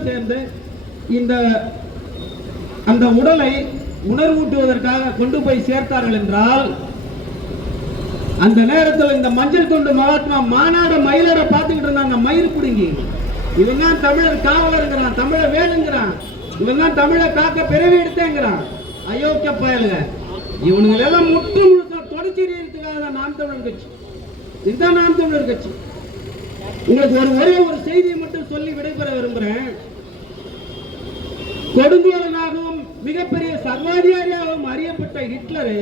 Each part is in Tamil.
இருவரும் சேர்ந்து இந்த அந்த உடலை உணர்வூட்டுவதற்காக கொண்டு போய் சேர்த்தார்கள் என்றால் அந்த நேரத்தில் இந்த மஞ்சள் கொண்டு மகாத்மா மாநாட மயிலரை பார்த்துக்கிட்டு இருந்தாங்க மயிர் குடுங்கி இவன் தான் தமிழர் காவலருங்கிறான் தமிழ வேணுங்கிறான். இவன் தான் தமிழை காக்க பிறவி எடுத்தேங்கிறான். அயோக்கிய பயலுங்க இவனுங்களை எல்லாம் முற்று முழுக்க தொடச்சிரியறதுக்காக தான் நாம் தமிழர் கட்சி. இதுதான் நாம் தமிழர் கட்சி. உங்களுக்கு ஒரு ஒரே ஒரு செய்தியை மட்டும் சொல்லி விடைபெற விரும்புகிறேன் கொடுங்கோலனாகவும் மிகப்பெரிய சர்வாதிகாரியாகவும் அறியப்பட்ட ஹிட்லரு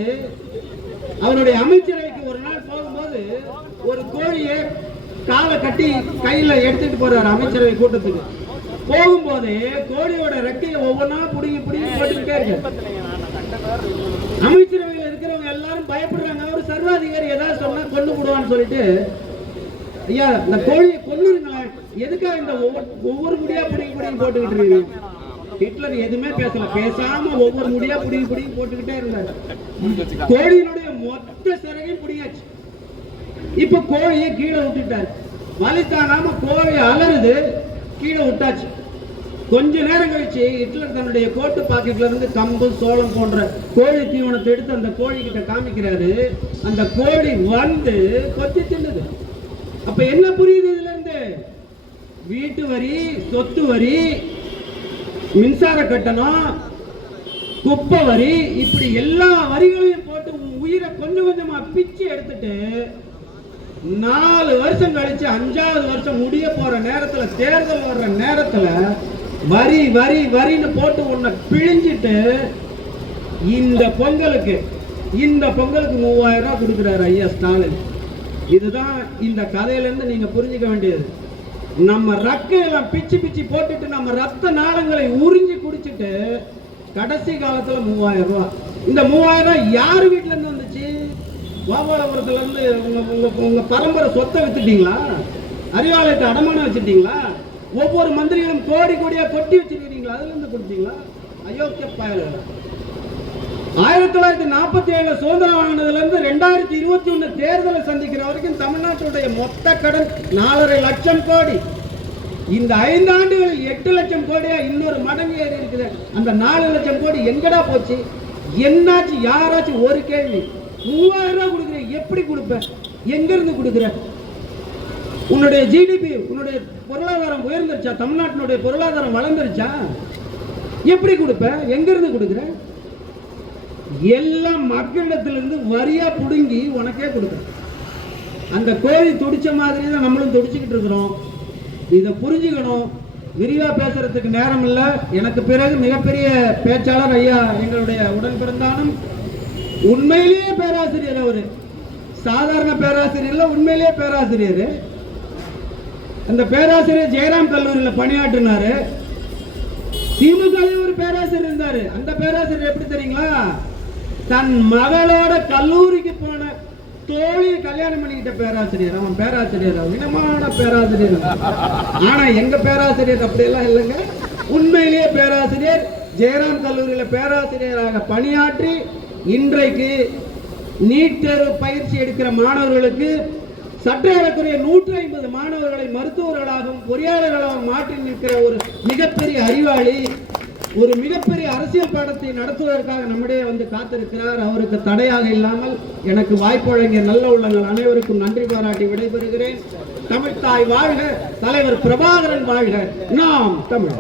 அவருடைய அமைச்சரவைக்கு ஒரு நாள் போகும்போது ஒரு கோழியை காலை கட்டி கையில எடுத்துட்டு போறாரு அமைச்சரவை கூட்டத்துக்கு. போகும்போது கோழியோட ரெக்கையை ஒவ்வொன்றா புடுங்கி புடுங்கி போட்டுக்கிட்டே இருக்கு அமைச்சரவையில் இருக்கிறவங்க எல்லாரும் பயப்படுறாங்க. ஒரு சர்வாதிகாரி ஏதாவது சொன்னா கொண்டு விடுவான்னு சொல்லிட்டு ஐயா இந்த கோழியை கொன்னுருங்களேன் எதுக்காக இந்த ஒவ்வொரு ஒவ்வொரு முடியா புடிங்கி புடிங்கி போட்டுக்கிட்டு இருக்கீங்க? ஹிட்லர் எதுவுமே பேசல. பேசாம ஒவ்வொரு முடியா புடிங்கி புடிங்கி போட்டுக்கிட்டே இருந்தாரு. கோழியினுடைய மொத்த சிறகையும் புடியாச்சு இப்ப கோழியை கீழே விட்டுட்டாரு வலித்தானாம கோழி அலறுது கீழே விட்டாச்சு. கொஞ்ச நேரம் கழிச்சு ஹிட்லர் தன்னுடைய கோட்டு பாக்கெட்ல இருந்து கம்பு சோளம் போன்ற கோழி தீவனத்தை எடுத்து அந்த கோழி கிட்ட காமிக்கிறாரு. அந்த கோழி வந்து கொத்தி தின்னுது. அப்ப என்ன புரியுது இதுல? வீட்டு வரி சொத்து வரி மின்சார கட்டணம் குப்பை வரி இப்படி எல்லா வரிகளையும் போட்டு உயிரை கொஞ்சம் கொஞ்சமா பிச்சு எடுத்துட்டு நாலு வருஷம் கழிச்சு அஞ்சாவது வருஷம் முடிய போற நேரத்துல தேர்தல் வர்ற நேரத்துல வரி வரி வரின்னு போட்டு உன்னை பிழிஞ்சிட்டு இந்த பொங்கலுக்கு இந்த பொங்கலுக்கு மூவாயிரம் ரூபாய் கொடுக்குறாரு ஐயா ஸ்டாலின். இதுதான் இந்த கதையிலேருந்து நீங்கள் நீங்க புரிஞ்சுக்க வேண்டியது. நம்ம ரக்கையெல்லாம் பிச்சு பிச்சு போட்டுட்டு நம்ம ரத்த நாளங்களை உறிஞ்சி குடிச்சிட்டு கடைசி காலத்துல மூவாயிரம் ரூபா. இந்த மூவாயிரம் ரூபாய் யார் வீட்டுல இருந்து வந்துச்சு? கோபாலபுரத்துல இருந்து உங்க உங்க உங்க பரம்பரை சொத்தை வித்துட்டீங்களா? அறிவாலயத்தை அடமானம் வச்சுட்டீங்களா? ஒவ்வொரு மந்திரிகளும் கோடி கோடியா கொட்டி வச்சிருக்கீங்களா அதுல இருந்து கொடுத்தீங்களா அயோக்கிய பயல ஆயிரத்தி தொள்ளாயிரத்தி நாற்பத்தி ஏழுல சுதந்திரம் வாங்கினதுல இருந்து ரெண்டாயிரத்தி இருபத்தி ஒன்று தேர்தலை சந்திக்கிற வரைக்கும் தமிழ்நாட்டுடைய மொத்த கடன் நாலரை லட்சம் கோடி. இந்த ஐந்து ஆண்டுகளில் எட்டு லட்சம் கோடியா இன்னொரு மடங்கு ஏறி இருக்குது. அந்த நாலு லட்சம் கோடி எங்கடா போச்சு? என்னாச்சு? யாராச்சும் ஒரு கேள்வி. மூவாயிரம் ரூபாய் கொடுக்குற எப்படி கொடுப்ப? எங்கிருந்து கொடுக்குற? உன்னுடைய ஜிடிபி உன்னுடைய பொருளாதாரம் உயர்ந்துருச்சா? தமிழ்நாட்டினுடைய பொருளாதாரம் வளர்ந்துருச்சா? எப்படி கொடுப்ப? எங்கிருந்து கொடுக்குற? எல்லாம் மக்களிடத்திலிருந்து வரியா பிடுங்கி உனக்கே கொடுக்குற அந்த கோழி துடிச்ச மாதிரி தான் நம்மளும் துடிச்சுக்கிட்டு இருக்கிறோம். இதை புரிஞ்சுக்கணும். விரிவா பேசுறதுக்கு நேரம் இல்லை. எனக்கு பிறகு மிகப்பெரிய பேச்சாளர் ஐயா எங்களுடைய உடன் பிறந்தானும் உண்மையிலேயே பேராசிரியர் அவரு. சாதாரண பேராசிரியர் உண்மையிலேயே பேராசிரியர். அந்த பேராசிரியர் ஜெயராம் கல்லூரியில் பணியாற்றினாரு. திமுக ஒரு பேராசிரியர் இருந்தாரு. அந்த பேராசிரியர் எப்படி தெரியுங்களா? தன் மகளோட கல்லூரிக்கு போன தோழியை கல்யாணம் பண்ணிக்கிட்ட பேராசிரியர். அவன் பேராசிரியர் அவன் பேராசிரியர். ஆனா எங்க பேராசிரியர் அப்படியெல்லாம் இல்லைங்க. உண்மையிலேயே பேராசிரியர் ஜெயராம் கல்லூரியில பேராசிரியராக பணியாற்றி இன்றைக்கு நீட் தேர்வு பயிற்சி எடுக்கிற மாணவர்களுக்கு சற்றேறக்குறைய நூற்றி ஐம்பது மாணவர்களை மருத்துவர்களாகவும் பொறியாளர்களாகவும் மாற்றி நிற்கிற ஒரு மிகப்பெரிய அறிவாளி ஒரு மிகப்பெரிய அரசியல் பாடத்தை நடத்துவதற்காக நம்மிடையே வந்து காத்திருக்கிறார். அவருக்கு தடையாக இல்லாமல் எனக்கு வாய்ப்பு வழங்கிய நல்ல உள்ளங்கள் அனைவருக்கும் நன்றி பாராட்டி விடைபெறுகிறேன். தமிழ்தாய் வாழ்க தலைவர் பிரபாகரன் வாழ்க. நாம் தமிழ்